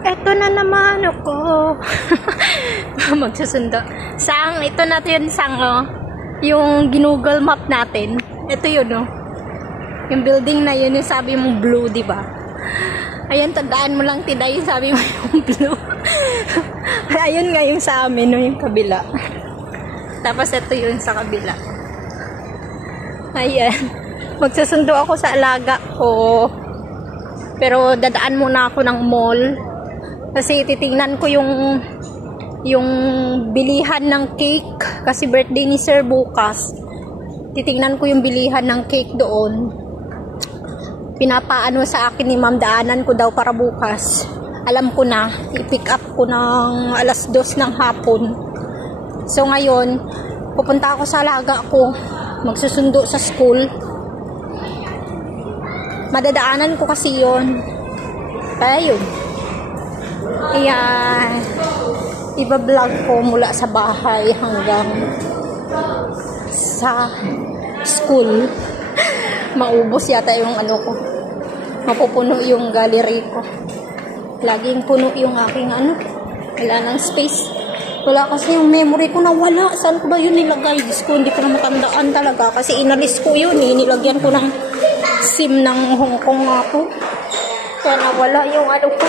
Eto na naman ako. Magsusundo. Sang, ito na yun, Sang, oh. Yung ginugol map natin. Ito yun, oh. Yung building na yun, yung sabi mong blue, di ba? Ayan, tandaan mo lang, Tiday, yung sabi mo yung blue. Ayun nga yung sa amin, no, yung kabila. Tapos ito yun sa kabila. Ayan. Magsusundo ako sa alaga ko. Pero dadaan muna ako ng mall. Kasi titingnan ko yung bilihan ng cake. Kasi birthday ni Sir bukas. Titingnan ko yung bilihan ng cake doon. Pinapaano sa akin ni Ma'am, daanan ko daw para bukas. Alam ko na, i-pick up ko ng alas 2 ng hapon. So ngayon, pupunta ako sa alaga ko. Magsusundo sa school. Madadaanan ko kasi yon. Kaya yun. Ayan. Iba-vlog ko mula sa bahay hanggang sa school. Maubos yata yung ano ko. Mapupuno yung gallery ko. Laging puno yung aking ano. Wala nang space. Wala kasi yung memory ko na wala. Saan ko ba yun nilagay? Diyos ko, hindi ko na matandaan talaga. Kasi inalis ko yun eh. Nilagyan ko ng SIM ng Hong Kong ako. Kaya nawala yung ano ko.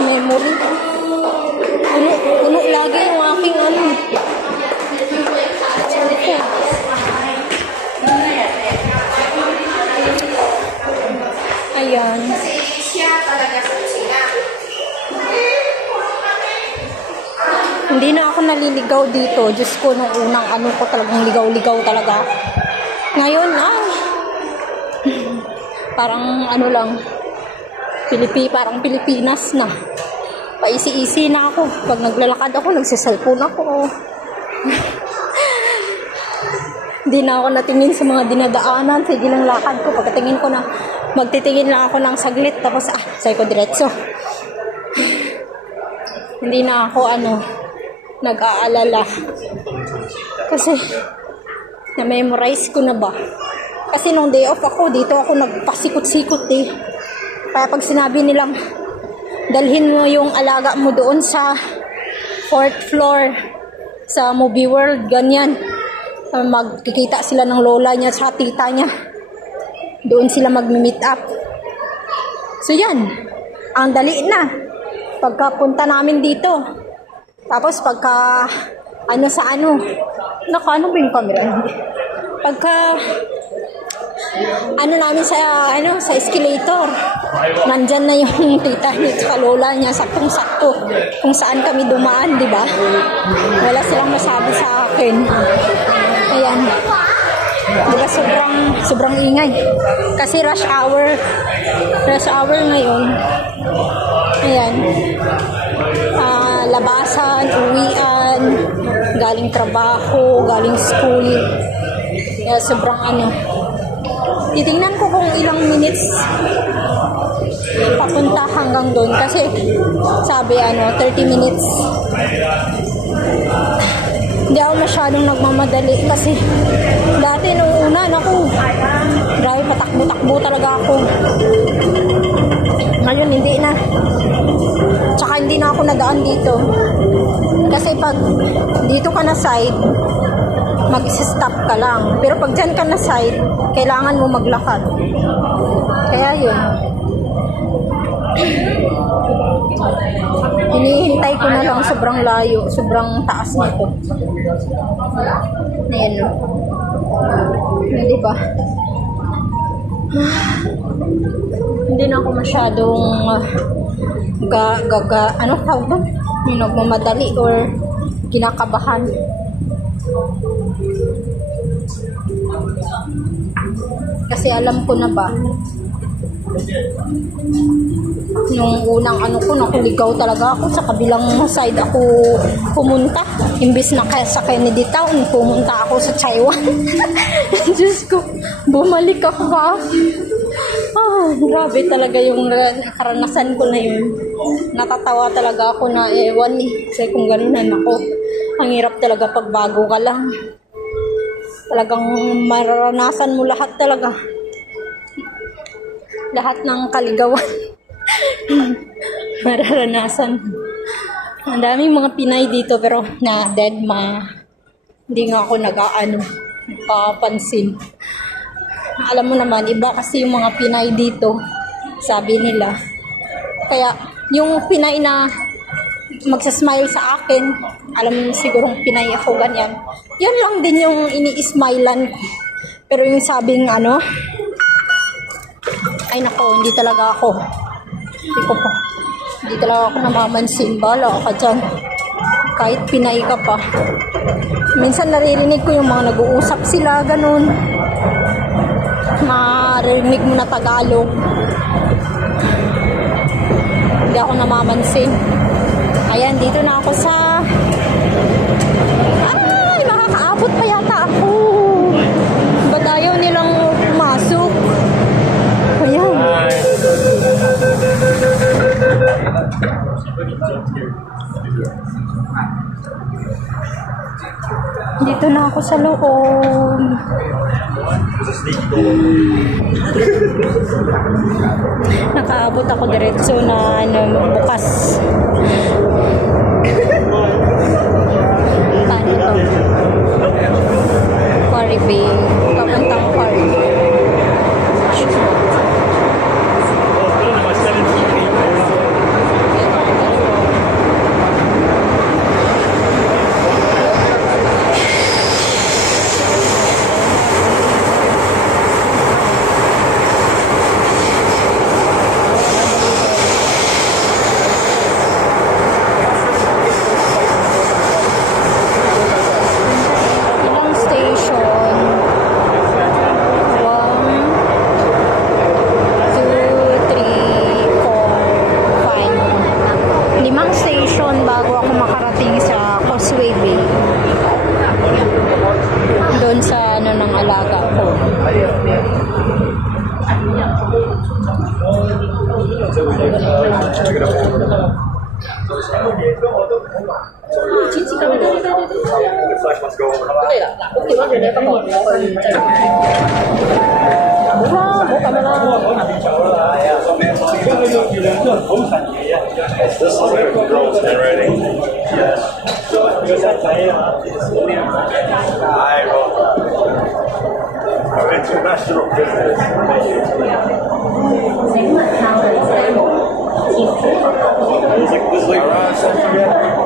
Memory. Puno lagi yung aking ano. Ayan. Hindi na ako naliligaw dito. Diyos ko, nung unang ano ko talagang ligaw-ligaw talaga. Ngayon, parang ano lang, parang Pilipinas na. Paisi-isi na ako. Pag naglalakad ako, nagsiselfone ako. Hindi na ako natingin sa mga dinadaanan. Sige lang lakad ko. Pagkatingin ko na, magtitingin lang ako ng saglit. Tapos, say ko diretso. Hindi na ako, nag-aalala. Kasi, na-memorize ko na ba? Kasi nung day off ako, dito ako nagpasikot-sikot eh. Kaya pag sinabi nilang, dalhin mo yung alaga mo doon sa 4th floor sa Movie World, ganyan. Magkikita sila ng lola niya sa tita niya. Doon sila mag-meet up. So yan, ang dali na. Pagkapunta namin dito. Tapos pagka, ano, ano ba yung camera? Pagka, namin sa escalator, nandyan na yung tita niya at lola niya, saktong-sakto, kung saan kami dumaan, di ba? Wala silang masabi sa akin. Ayan. Di ba sobrang ingay? Kasi rush hour ngayon. Ayan. Labasan, uwian, galing trabaho, galing school. Kaya sobrang titingnan ko kung ilang minutes papunta hanggang doon. Kasi sabi 30 minutes. Hindi ako masyadong nagmamadali kasi dati nung una, grabe patakbo-takbo talaga ako. Ngayon hindi na. Tsaka hindi na ako nadaan dito. Kasi pag dito ka na side, mag-stop ka lang. Pero pag dyan ka na side, kailangan mo maglakad. Kaya yun. Hinihintay ko na lang, sobrang layo, sobrang taas nito. Ayan, no? Diba? Hindi na ako masyadong nagmamadali or kinakabahan. Kasi alam ko na ba, nung unang nakuligaw talaga ako, sa kabilang side ako pumunta. Imbis na sa Kennedy Town, pumunta ako sa Taiwan. Diyos ko, bumalik ako ba? Grabe talaga yung karanasan ko na yun. Natatawa talaga ako na ewan kasi kung ganunan ako. Ang hirap talaga pag bago ka lang. Talagang mararanasan mo lahat talaga. Lahat ng kaligawan. mararanasan. Ang daming mga Pinay dito pero na dead ma. Hindi nga ako nagpapansin. Alam mo naman, iba kasi yung mga Pinay dito, sabi nila. Kaya yung Pinay na magsasmile sa akin, alam mo sigurong Pinay ako ganyan. Yan lang din yung ini-smilean ko. Pero yung sabing ay nako, hindi talaga ako. Hindi talaga ako namamansin. Bala ka dyan. Kahit Pinay ka pa. Minsan naririnig ko yung mga nag-uusap sila, ganun. Marinig mo na Tagalog. Hindi ako namamansin. Ayan, dito na ako sa... Ay, makakaabot pa yata ako. Ba't ayaw nilang pumasok? Ayan. Dito na ako sa loob. Nakaabot ako diretso na bukas. Paano ito? Quarry Bay. Papuntang Quarry Bay. Doon sa ng alaga ko. International business.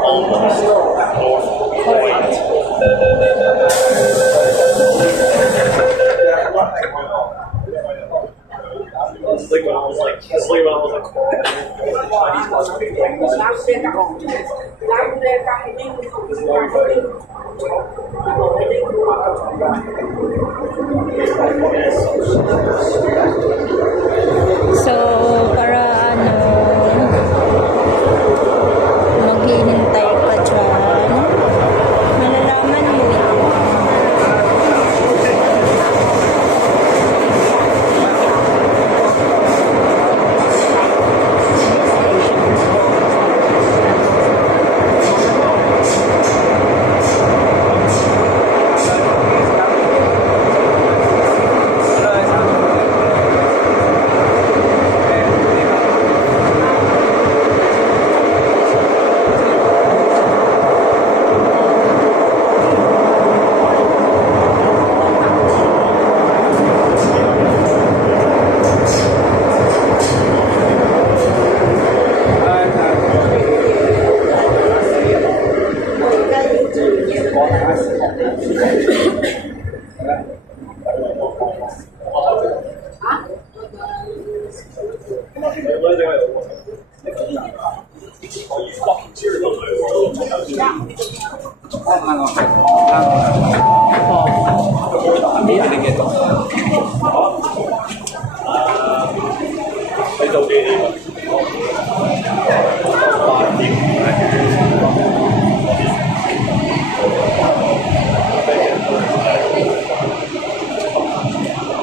Almost North Point. Sleep when I was like So, para maghihintay pa dyan, malalaman mo yan.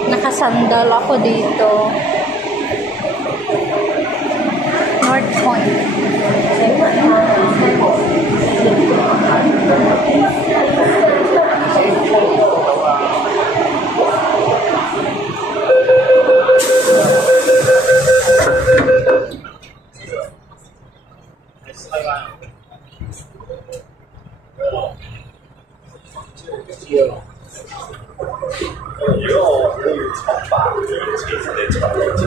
Nakasandal ako dito. North Point. 如果你炒飯，其實你炒兩次。